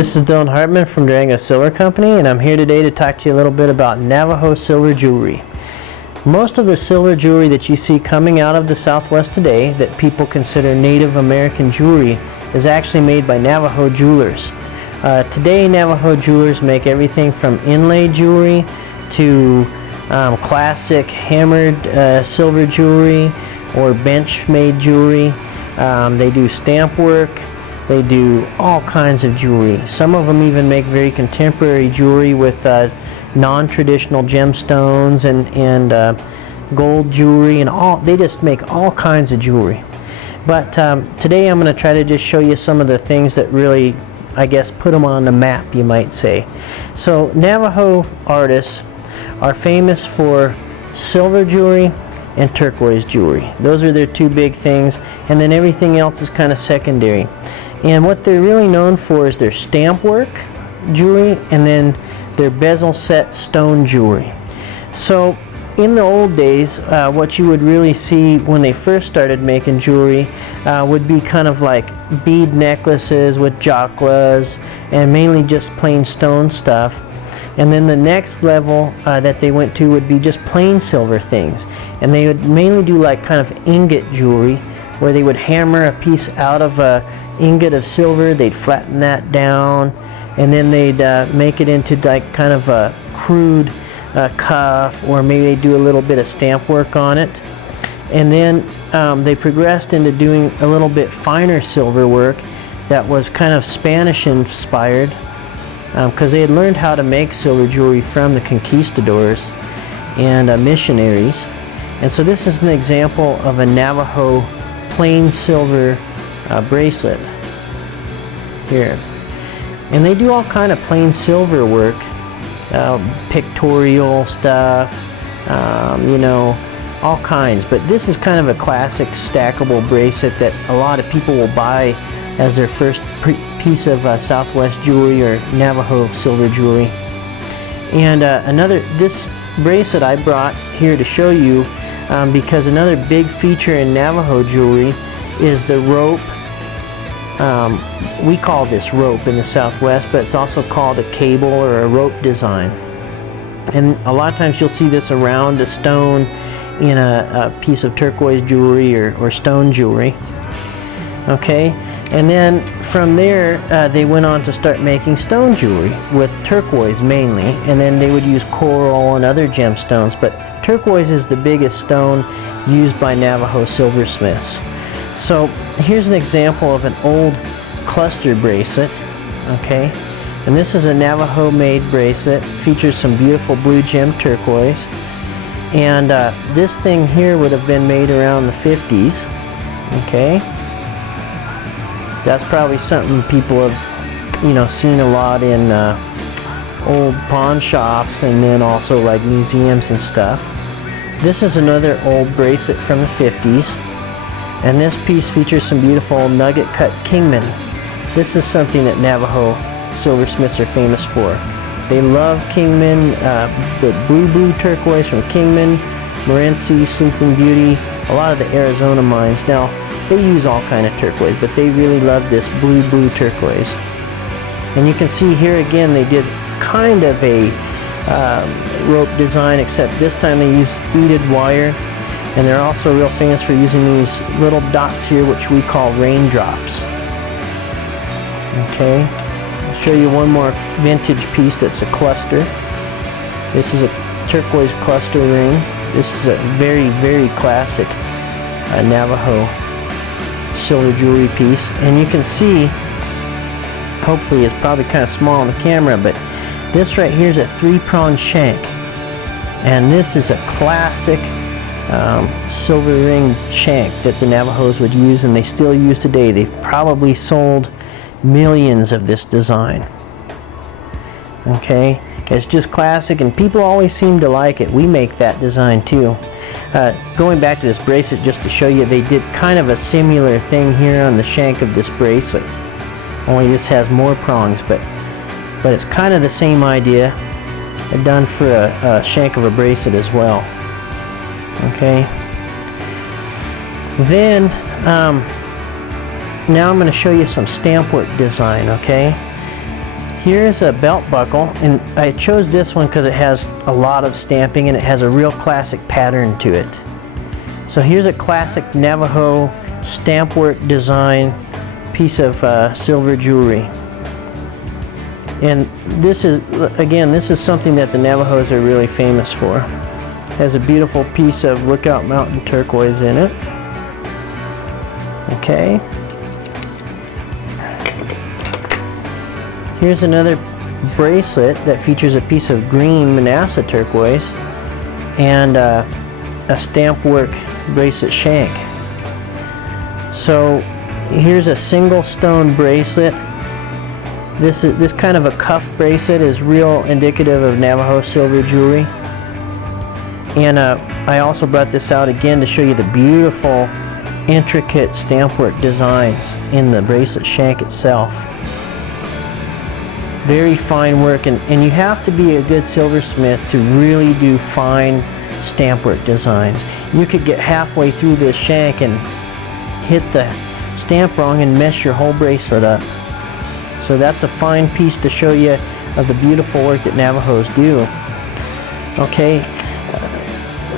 This is Dillon Hartman from Navajo Silver Company, and I'm here today to talk to you a little bit about Navajo Silver Jewelry. Most of the silver jewelry that you see coming out of the Southwest today that people consider Native American jewelry is actually made by Navajo jewelers. Today Navajo jewelers make everything from inlay jewelry to classic hammered silver jewelry or bench-made jewelry. They do stamp work. They do all kinds of jewelry. Some of them even make very contemporary jewelry with non-traditional gemstones and gold jewelry, and they just make all kinds of jewelry. But today I'm going to try to just show you some of the things that really, I guess, put them on the map, you might say. So Navajo artists are famous for silver jewelry and turquoise jewelry. Those are their two big things, and then everything else is kind of secondary. And what they're really known for is their stamp work jewelry and then their bezel set stone jewelry. So in the old days, what you would really see when they first started making jewelry would be kind of like bead necklaces with jacquelas and mainly just plain stone stuff. And then the next level that they went to would be just plain silver things. And they would mainly do like kind of ingot jewelry, where they would hammer a piece out of a ingot of silver, they'd flatten that down, and then they'd make it into like kind of a crude cuff, or maybe they do a little bit of stamp work on it. And then they progressed into doing a little bit finer silver work that was kind of Spanish inspired, because they had learned how to make silver jewelry from the conquistadors and missionaries. And so this is an example of a Navajo plain silver bracelet here, and they do all kind of plain silver work, pictorial stuff, you know, all kinds. But this is kind of a classic stackable bracelet that a lot of people will buy as their first piece of Southwest jewelry or Navajo silver jewelry. And this bracelet I brought here to show you because another big feature in Navajo jewelry is the rope. We call this rope in the Southwest, but it's also called a cable or a rope design. And a lot of times you'll see this around a stone in a piece of turquoise jewelry or stone jewelry. Okay, and then from there they went on to start making stone jewelry with turquoise mainly, and then they would use coral and other gemstones, but turquoise is the biggest stone used by Navajo silversmiths. So here's an example of an old cluster bracelet, okay? And this is a Navajo made bracelet, features some beautiful blue gem turquoise. And this thing here would have been made around the 50s, okay? That's probably something people have, you know, seen a lot in old pawn shops and then also like museums and stuff. This is another old bracelet from the 50s, and this piece features some beautiful nugget cut kingman. This is something that Navajo silversmiths are famous for. They love kingman, the blue turquoise from Kingman, Morenci, Sleeping Beauty, a lot of the Arizona mines. Now they use all kind of turquoise, but they really love this blue turquoise. And you can see here again they did kind of a rope design, except this time they used beaded wire, and they're also real famous for using these little dots here, which we call raindrops. Okay, I'll show you one more vintage piece that's a cluster. This is a turquoise cluster ring. This is a very classic Navajo silver jewelry piece, and you can see, hopefully it's probably kind of small on the camera, but this right here is a 3-pronged shank, and this is a classic silver ring shank that the Navajos would use, and they still use today. They've probably sold millions of this design. Okay, it's just classic, and people always seem to like it. We make that design too. Going back to this bracelet just to show you, they did kind of a similar thing here on the shank of this bracelet, only this has more prongs, but it's kind of the same idea, done for a shank of a bracelet as well. Okay. Then now I'm going to show you some stamp work design. Okay. Here's a belt buckle, and I chose this one because it has a lot of stamping and it has a real classic pattern to it. So here's a classic Navajo stamp work design piece of silver jewelry. And this is, again, this is something that the Navajos are really famous for. It has a beautiful piece of Lookout Mountain turquoise in it. Okay. Here's another bracelet that features a piece of green Manassas turquoise and a stamp work bracelet shank. So here's a single stone bracelet. This kind of a cuff bracelet is real indicative of Navajo silver jewelry. And I also brought this out again to show you the beautiful intricate stamp work designs in the bracelet shank itself. Very fine work, and you have to be a good silversmith to really do fine stamp work designs. You could get halfway through this shank and hit the stamp wrong and mess your whole bracelet up. So that's a fine piece to show you of the beautiful work that Navajos do. Okay,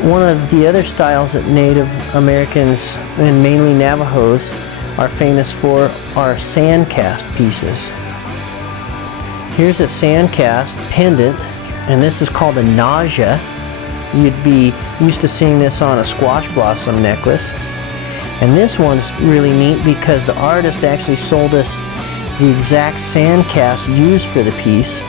one of the other styles that Native Americans and mainly Navajos are famous for are sand cast pieces. Here's a sand cast pendant, and this is called a nausea. You'd be used to seeing this on a squash blossom necklace. And this one's really neat because the artist actually sold us the exact sand cast used for the piece.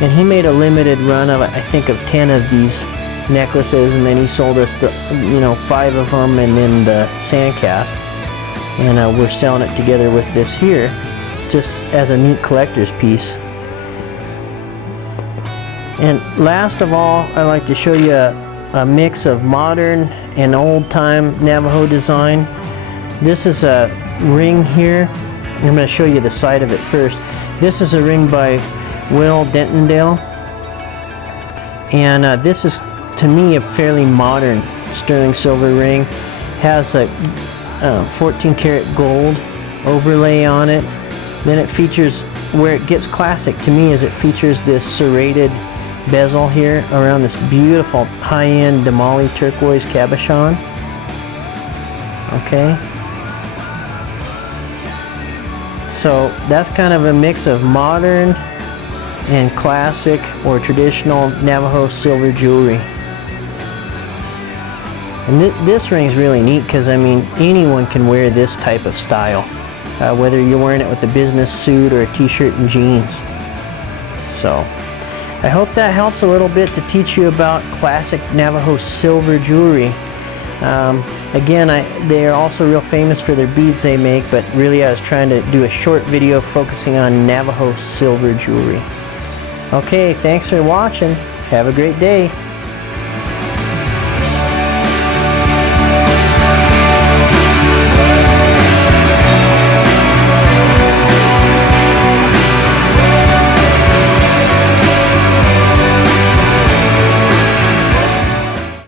And he made a limited run of, I think, of 10 of these necklaces, and then he sold us the, 5 of them and then the sand cast. And we're selling it together with this here, just as a neat collector's piece. And last of all, I like to show you a mix of modern and old-time Navajo design. This is a ring here. I'm going to show you the side of it first. This is a ring by Will Dentondale. And this is, to me, a fairly modern sterling silver ring. Has a 14 karat gold overlay on it. Then it features, where it gets classic to me, is it features this serrated bezel here around this beautiful high-end Damali turquoise cabochon. Okay, so that's kind of a mix of modern and classic or traditional Navajo silver jewelry. And this ring's really neat because, I mean, anyone can wear this type of style, whether you're wearing it with a business suit or a t-shirt and jeans. So I hope that helps a little bit to teach you about classic Navajo silver jewelry. Again, they are also real famous for their beads they make, but really I was trying to do a short video focusing on Navajo silver jewelry. Okay, thanks for watching. Have a great day.